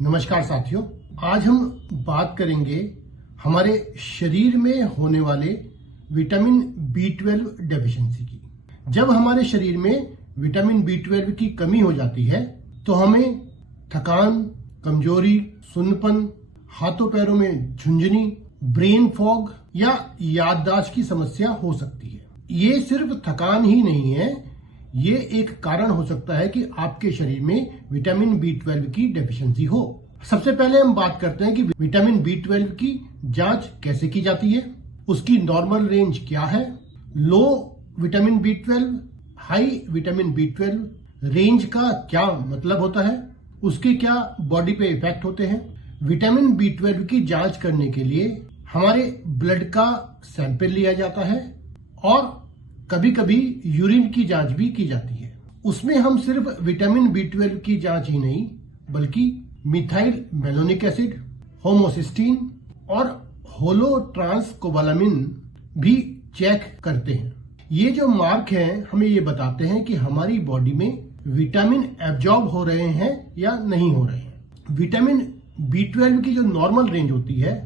नमस्कार साथियों, आज हम बात करेंगे हमारे शरीर में होने वाले विटामिन B12 डेफिशिएंसी की। जब हमारे शरीर में विटामिन B12 की कमी हो जाती है तो हमें थकान, कमजोरी, सुन्नपन, हाथों पैरों में झुंझुनी, ब्रेन फॉग या याददाश्त की समस्या हो सकती है। ये सिर्फ थकान ही नहीं है, ये एक कारण हो सकता है कि आपके शरीर में विटामिन B12 की डेफिशिएंसी हो। सबसे पहले हम बात करते हैं कि विटामिन B12 की जांच कैसे की जाती है, उसकी नॉर्मल रेंज क्या है, low vitamin B12, high vitamin B12 range का क्या मतलब होता है, उसके क्या बॉडी पे इफेक्ट होते हैं। विटामिन B12 की जांच करने के लिए हमारे ब्लड का सैंपल लिया जाता है और कभी कभी यूरिन की जांच भी की जाती है। उसमें हम सिर्फ विटामिन B12 की जांच ही नहीं बल्कि मिथाइल मेलोनिक एसिड, होमोसिस्टीन और होलोट्रांसकोबालामिन भी चेक करते हैं। ये जो मार्क हैं हमें ये बताते हैं कि हमारी बॉडी में विटामिन एब्जॉर्ब हो रहे हैं या नहीं हो रहे हैं। विटामिन B12 की जो नॉर्मल रेंज होती है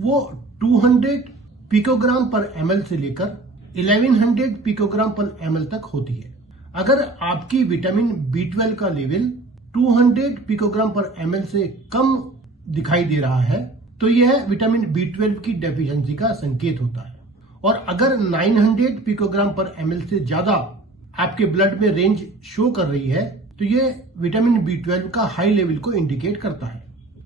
वो 200 पिकोग्राम पर ml से लेकर 1100 पिकोग्राम पर ml तक होती है। अगर आपकी विटामिन B12 का लेवल 200 पिकोग्राम पर ml से कम दिखाई दे रहा है तो यह विटामिन B12 की डेफिशिएंसी का संकेत होता है, और अगर 900 पिकोग्राम पर ml से ज्यादा आपके ब्लड में रेंज शो कर रही है तो यह विटामिन B12 का हाई लेवल को इंडिकेट करता है।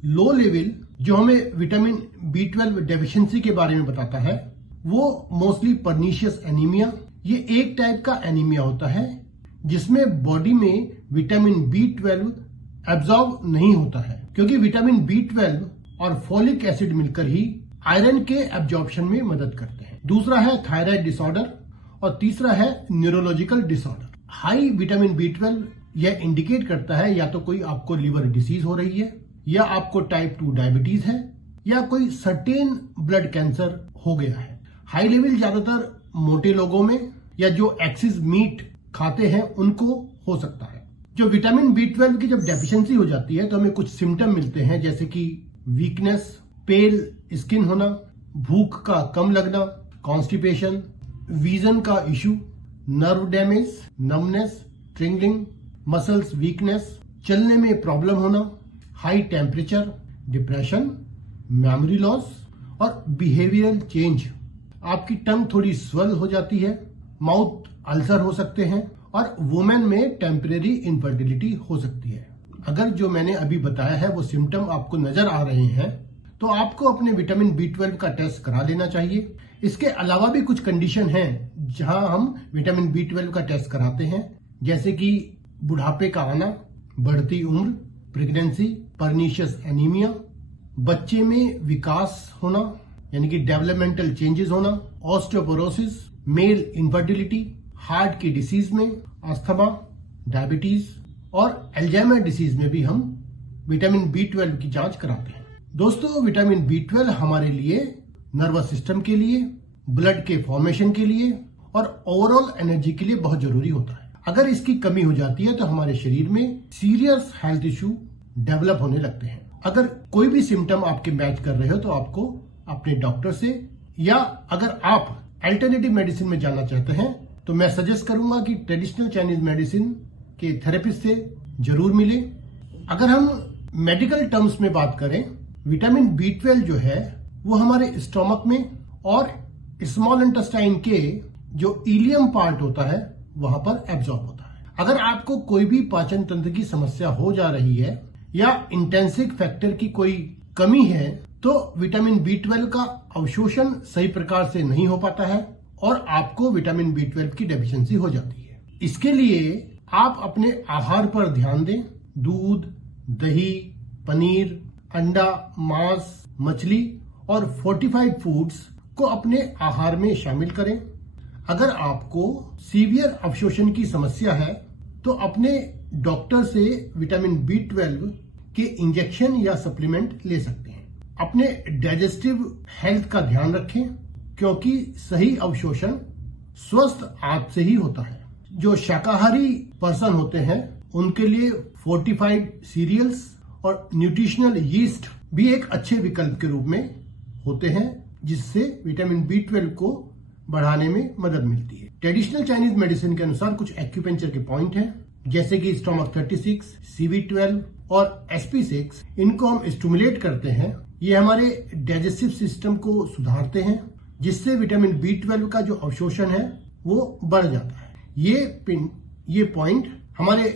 लो लेवल जो हमें विटामिन B12 डेफिशिएंसी के बारे में बताता है वो मोस्टली पर्नीशियस एनीमिया। ये एक टाइप का एनीमिया होता है जिसमें बॉडी में विटामिन B12 एब्जॉर्ब नहीं होता है, क्योंकि विटामिन B12 और फोलिक एसिड मिलकर ही आयरन के एब्जॉर्प्शन में मदद करते हैं। दूसरा है थायराइड डिसऑर्डर और तीसरा है neurological disorder. High vitamin B12 यह इंडिकेट करता है या तो कोई आपको लिवर डिसीज हो रही है, या आपको टाइप 2 डायबिटीज है, या कोई सर्टेन ब्लड कैंसर हो गया है। हाई लेवल ज्यादातर मोटे लोगों में या जो एक्सिस मीट खाते हैं उनको हो सकता है। जो विटामिन B12 की जब डेफिशिएंसी हो जाती है तो हमें कुछ सिम्टम मिलते हैं, जैसे कि वीकनेस, पेल स्किन होना, भूख का कम लगना, कॉन्स्टिपेशन, विजन का issue, nerve damage, numbness, ट्रिंगलिंग, muscles weakness, चलने में प्रॉब्लम होना, high temperature, depression, memory loss और बिहेवियरल चेंज। आपकी टंग थोड़ी स्वेल हो जाती है, माउथ अल्सर हो सकते हैं और वुमेन में टेम्परेरी इनफर्टिलिटी हो सकती है। अगर जो मैंने अभी बताया है वो सिम्टम आपको नजर आ रहे हैं तो आपको अपने विटामिन B12 का टेस्ट करा लेना चाहिए। इसके अलावा भी कुछ कंडीशन हैं जहां हम विटामिन B12 का टेस्ट कराते हैं, जैसे कि बुढ़ापे का आना, बढ़ती उम्र, प्रेगनेंसी, पर्नीशियस एनीमिया, बच्चे में विकास होना यानी कि डेवलपमेंटल चेंजेस होना, ऑस्टियोपोरोसिस, मेल इनफर्टिलिटी, हार्ट की डिसीज में, अस्थमा, डायबिटीज और अल्जाइमर डिसीज में भी हम विटामिन B12 की जांच कराते हैं। दोस्तों, विटामिन B12 हमारे लिए नर्वस सिस्टम के लिए, ब्लड के फॉर्मेशन के लिए और ओवरऑल एनर्जी के लिए बहुत जरूरी होता है। अगर इसकी कमी हो जाती है तो हमारे शरीर में सीरियस हेल्थ इश्यू डेवलप होने लगते हैं। अगर कोई भी सिम्टम आपके मैच कर रहे हो तो आपको अपने डॉक्टर से, या अगर आप अल्टरनेटिव मेडिसिन में जाना चाहते हैं तो मैं सजेस्ट करूंगा कि ट्रेडिशनल चाइनीज मेडिसिन के थेरेपिस्ट से जरूर मिले। अगर हम मेडिकल टर्म्स में बात करें, विटामिन B12 जो है वो हमारे स्टोमक में और स्मॉल इंटेस्टाइन के जो इलियम पार्ट होता है वहां पर एब्जॉर्ब होता है। अगर आपको कोई भी पाचन तंत्र की समस्या हो जा रही है या इंटेंसिक फैक्टर की कोई कमी है तो विटामिन B12 का अवशोषण सही प्रकार से नहीं हो पाता है और आपको विटामिन B12 की डेफिशिएंसी हो जाती है। इसके लिए आप अपने आहार पर ध्यान दें। दूध, दही, पनीर, अंडा, मांस, मछली और फोर्टिफाइड फूड्स को अपने आहार में शामिल करें। अगर आपको सीवियर अवशोषण की समस्या है तो अपने डॉक्टर से विटामिन B12 के इंजेक्शन या सप्लीमेंट ले सकते हैं। अपने डाइजेस्टिव हेल्थ का ध्यान रखें, क्योंकि सही अवशोषण स्वस्थ आंत से ही होता है। जो शाकाहारी पर्सन होते हैं उनके लिए फोर्टिफाइड सीरियल्स और न्यूट्रिशनल यीस्ट भी एक अच्छे विकल्प के रूप में होते हैं, जिससे विटामिन B12 को बढ़ाने में मदद मिलती है। ट्रेडिशनल चाइनीज मेडिसिन के अनुसार कुछ एक्यूपेंचर के पॉइंट हैं, जैसे कि स्टोमक 36, CV12 और SP6। इनको हम स्टिमुलेट करते हैं। ये हमारे डाइजेस्टिव सिस्टम को सुधारते हैं, जिससे विटामिन B12 का जो अवशोषण है वो बढ़ जाता है। ये पॉइंट हमारे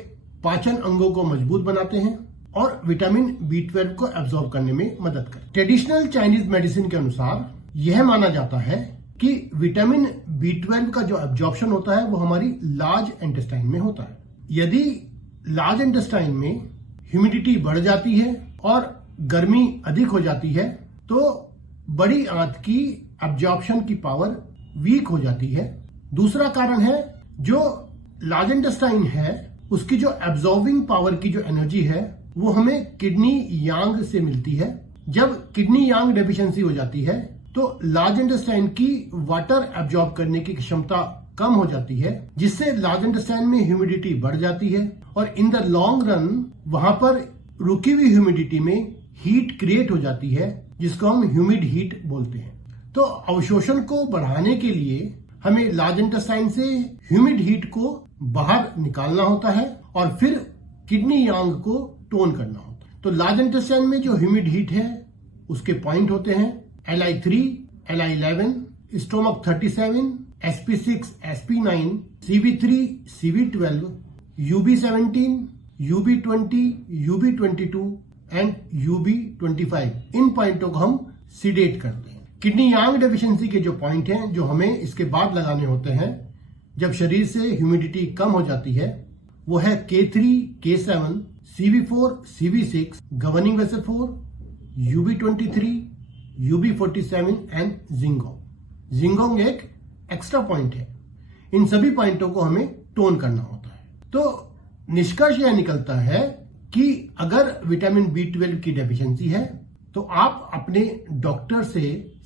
पाचन अंगों को मजबूत बनाते हैं और विटामिन B12 को एब्जॉर्ब करने में मदद करते हैं। ट्रेडिशनल चाइनीज मेडिसिन के अनुसार यह माना जाता है कि विटामिन B12 का जो एब्जॉर्प्शन होता है वो हमारी लार्ज इंटेस्टाइन में होता है। यदि लार्ज इंटेस्टाइन में ह्यूमिडिटी बढ़ जाती है और गर्मी अधिक हो जाती है तो बड़ी आंत की एब्जॉर्प्शन की पावर वीक हो जाती है। दूसरा कारण है, जो लार्ज इंटेस्टाइन है उसकी जो एब्जॉर्बिंग पावर की जो एनर्जी है वो हमें किडनी यांग से मिलती है। जब किडनी यांग डेफिशिएंसी हो जाती है तो लार्ज इंटेस्टाइन की वाटर एब्जॉर्ब करने की क्षमता कम हो जाती है, जिससे लार्ज इंटेस्टाइन में ह्यूमिडिटी बढ़ जाती है और इन द लॉन्ग रन वहां पर रुकी हुई ह्यूमिडिटी में हीट क्रिएट हो जाती है, जिसको हम ह्यूमिड हीट बोलते हैं। तो अवशोषण को बढ़ाने के लिए हमें लार्ज इंटेस्टाइन से ह्यूमिड हीट को बाहर निकालना होता है और फिर किडनी यांग को टोन करना होता है। तो लार्ज इंटेस्टाइन में जो ह्यूमिड हीट है उसके पॉइंट होते हैं Li3, Li11, stomach 37, SP6, SP9, CV3, CV12, UB17, UB20, UB22 and UB25। इन पॉइंटों को हम सीडेट करते हैं। किडनी यांग डेफिशिएंसी के जो पॉइंट हैं जो हमें इसके बाद लगाने होते हैं जब शरीर से ह्यूमिडिटी कम हो जाती है, वो है K3, K7, CV4, CV6, governing vessel 4, UB23, UB47 and जिंगोंग। जिंगोंग एक एक्स्ट्रा पॉइंट है। इन सभी पॉइंटों को हमें टोन करना होता है। तो निष्कर्ष यह निकलता है कि अगर विटामिन B12 की डेफिशिएंसी है तो आप अपने डॉक्टर से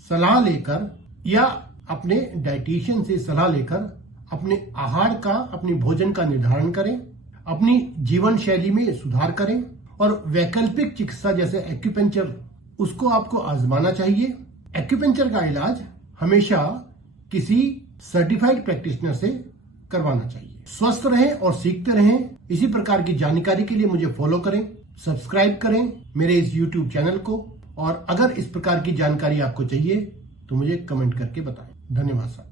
सलाह लेकर या अपने डाइटिशियन से सलाह लेकर अपने आहार का, अपने भोजन का निर्धारण करें, अपनी जीवन शैली में सुधार करें और वैकल्पिक चिकित्सा जैसे एक्यूपेंचर उसको आपको आजमाना चाहिए। एक्यूपेंचर का इलाज हमेशा किसी सर्टिफाइड प्रैक्टिशनर से करवाना चाहिए। स्वस्थ रहें और सीखते रहें। इसी प्रकार की जानकारी के लिए मुझे फॉलो करें, सब्सक्राइब करें मेरे इस YouTube चैनल को, और अगर इस प्रकार की जानकारी आपको चाहिए तो मुझे कमेंट करके बताएं। धन्यवाद साथी।